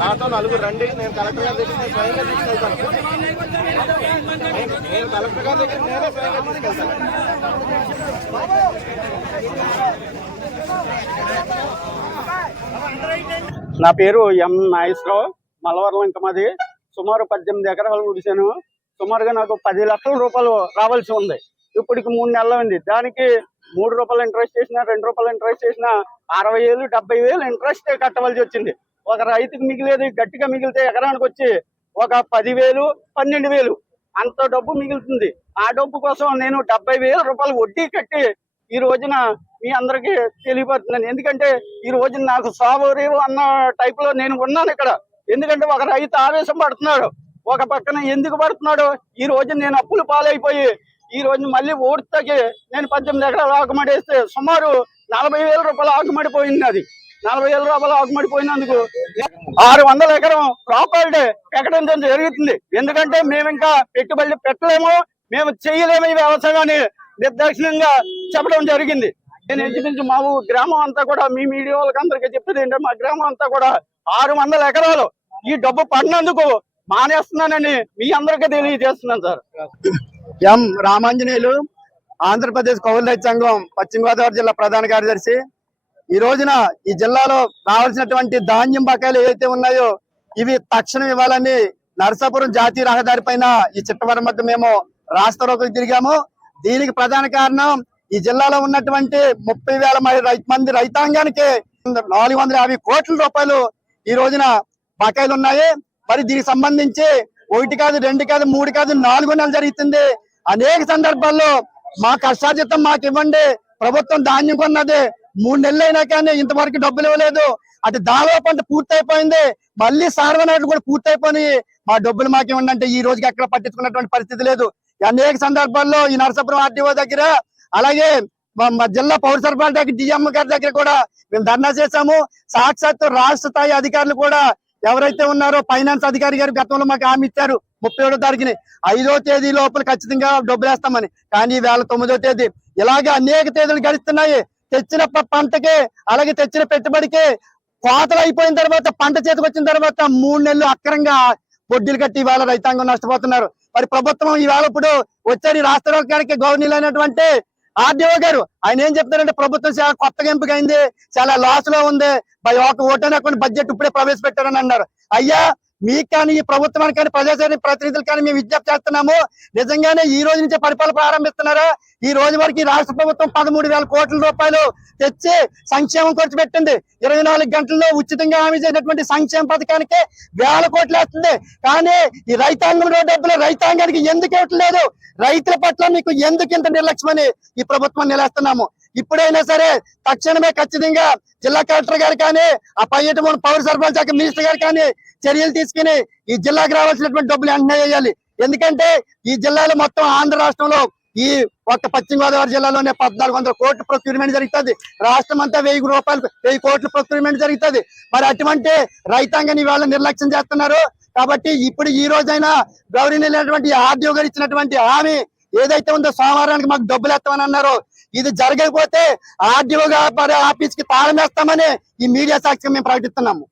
నాతో నలుగురు రండి, నేను కలెక్టర్ గారి దగ్గర స్వయంగా తీసుకెళ్తాను. నేను కలెక్టర్ గారి దగ్గర నేనే స్వయంగా తీసుకెళ్తాను. నా పేరు ఎం నాగేశ్వరరావు. మల్లవరం ఇంకా మాది. సుమారు 18 ఎకరాలు ఉడిశాను. సుమారుగా నాకు 10 లక్షల రూపాయలు రావాల్సి ఉంది. ఇప్పటికి 3 నెలలు ఉంది. దానికి 3 రూపాయలు ఇంట్రెస్ట్ చేసినా, 2 రూపాయలు ఇంట్రెస్ట్ చేసినా 60,000 70,000 ఇంట్రెస్ట్ కట్టవలసి వచ్చింది. ఒక రైతుకి మిగిలేది గట్టిగా మిగిలితే ఎకరానికి వచ్చి ఒక 10,000 12,000 అంత డబ్బు మిగులుతుంది. ఆ డబ్బు కోసం నేను 70,000 రూపాయలు వడ్డీ కట్టి ఈ రోజున మీ అందరికీ తెలియపడుతున్నాను. ఎందుకంటే ఈ రోజున నాకు సావరేవు అన్న టైప్ లో నేను ఉన్నాను ఇక్కడ. ఎందుకంటే ఒక రైతు ఆవేశం పడుతున్నాడు. ఒక పక్కన ఎందుకు పడుతున్నాడు, ఈ రోజు నేను అప్పులు పాలైపోయి ఈ రోజు మళ్ళీ ఓడితకి నేను 18 ఎకరాలు ఆకుమడేస్తే సుమారు 40,000 రూపాయలు ఆకుమడిపోయింది. అది 40,000 రూపాయలు ఆకుమడిపోయినందుకు 600 ఎకరం ప్రాపర్టీ ప్రకటించడం జరుగుతుంది. ఎందుకంటే మేము ఇంకా పెట్టుబడులు పెట్టలేము, మేము చేయలేము ఈ వ్యవసాయాన్ని నిర్దాక్షిణ్యంగా చెప్పడం జరిగింది. నేను ఇంచుమించు మా గ్రామం అంతా కూడా మీ మీడియా వాళ్ళకి అందరికీ చెప్పేది ఏంటంటే మా గ్రామం అంతా కూడా 600 ఎకరాలు ఈ డబ్బు పడినందుకు మానేస్తున్నానని మీ అందరికీ తెలియజేస్తున్నాను సార్. ఎం రామాంజనేయులు, ఆంధ్రప్రదేశ్ కౌలు రైతు సంఘం పశ్చిమ గోదావరి జిల్లా ప్రధాన కార్యదర్శి. ఈ రోజున ఈ జిల్లాలో రావాల్సినటువంటి ధాన్యం బకాయిలు ఏవైతే ఉన్నాయో ఇవి తక్షణం ఇవ్వాలని నరసాపురం జాతీయ రహదారి పైన ఈ చిట్టవరం వద్ద మేము రాష్ట్ర రోగులు తిరిగాము. దీనికి ప్రధాన కారణం ఈ జిల్లాలో ఉన్నటువంటి 30,000 మంది రైతాంగానికి 450 కోట్ల రూపాయలు ఈ రోజున బకాయిలు ఉన్నాయి. మరి దీనికి సంబంధించి 1 కాదు 2 కాదు 3 కాదు 4 నెలలు జరుగుతుంది. అనేక సందర్భాల్లో మా కష్టార్జితం మాకు ఇవ్వండి, ప్రభుత్వం ధాన్యం కొన్నది 3 నెలలు అయినా కానీ ఇంతవరకు డబ్బులు ఇవ్వలేదు. అటు దాదాపు పంట పూర్తయిపోయింది, మళ్ళీ సార్వనాట్లు కూడా పూర్తయిపోయి మా డబ్బులు మాకు ఇవ్వండి అంటే ఈ రోజుకి ఎక్కడ పట్టించుకున్నటువంటి పరిస్థితి లేదు. అనేక సందర్భాల్లో ఈ నరసాపురం ఆర్టీఓ దగ్గర, అలాగే మా జిల్లా పౌర సరఫరాల దగ్గర డిఎం గారి దగ్గర కూడా మేము ధర్నా చేశాము. సాక్షాత్తు రాష్ట్ర స్థాయి అధికారులు కూడా ఎవరైతే ఉన్నారో ఫైనాన్స్ అధికారి గారు గతంలో మాకు హామీ ఇచ్చారు 37వ తారీఖుని 5వ తేదీ లోపల ఖచ్చితంగా డబ్బులు వేస్తామని. కానీ వేళ 9వ తేదీ ఇలాగే అనేక తేదీలు గడుస్తున్నాయి. తెచ్చిన పంటకి అలాగే తెచ్చిన పెట్టుబడికి కోతలు అయిపోయిన తర్వాత పంట చేతికి వచ్చిన తర్వాత 3 నెలలు అక్రంగా వడ్డీలు కట్టి ఇవాళ రైతాంగం నష్టపోతున్నారు. మరి ప్రభుత్వం ఈవేళ ఇప్పుడు వచ్చారు ఈ రాష్ట్రానికి గవర్నర్ అయినటువంటి ఆర్డీఓ గారు, ఆయన ఏం చెప్తారంటే ప్రభుత్వం చాలా కొత్తగా ఎంపిక అయింది, చాలా లాస్ లో ఉంది, ఒక ఓటైనా కొన్ని బడ్జెట్ ఇప్పుడే ప్రవేశపెట్టారని అన్నారు. అయ్యా మీకు కానీ ఈ ప్రభుత్వానికి కానీ ప్రజాసేవ ప్రతినిధులు కానీ మేము విజ్ఞప్తి చేస్తున్నాము, నిజంగానే ఈ రోజు నుంచే పరిపాలన ప్రారంభిస్తున్నారా? ఈ రోజు వరకు ఈ రాష్ట్ర ప్రభుత్వం 13,000 కోట్ల రూపాయలు తెచ్చి సంక్షేమం ఖర్చు పెట్టింది. 24 గంటల్లో ఉచితంగా హామీ చేసినటువంటి సంక్షేమ పథకానికి 1,000 కోట్లు వేస్తుంది. కానీ ఈ రైతాంగంలో డబ్బులు రైతాంగానికి ఎందుకు ఇవ్వట్లేదు? రైతుల పట్ల మీకు ఎందుకు ఇంత నిర్లక్ష్యమని ఈ ప్రభుత్వం నిలేస్తున్నాము. ఇప్పుడైనా సరే తక్షణమే ఖచ్చితంగా జిల్లా కలెక్టర్ గారు కానీ ఆ పర్యటన పౌర సరఫరాల శాఖ మినిస్టర్ గారు కానీ చర్యలు తీసుకుని ఈ జిల్లాకు రావాల్సినటువంటి డబ్బులు వెంటనే వేయాలి. ఎందుకంటే ఈ జిల్లాలో మొత్తం ఆంధ్ర రాష్ట్రంలో ఈ ఒక్క పశ్చిమ గోదావరి జిల్లాలోనే 1,400 కోట్ల ప్రొక్యూర్మెంట్ జరుగుతుంది. రాష్ట్రం అంతా 1,000 కోట్ల ప్రొక్యూర్మెంట్ జరుగుతుంది. మరి అటువంటి రైతాంగాన్ని వాళ్ళ నిర్లక్ష్యం చేస్తున్నారు. కాబట్టి ఇప్పుడు ఈ రోజైనా గౌరవనీయులైనటువంటి ఆర్డీఓ గారు ఇచ్చినటువంటి హామీ ఏదైతే ఉందో సోమవారానికి మాకు డబ్బులు ఎత్తామని అన్నారు, ఇది జరగకపోతే ఆర్డీఓ గారి ఆఫీస్ కి తాళం వేస్తామని ఈ మీడియా సాక్షిగా మేము ప్రకటిస్తున్నాము.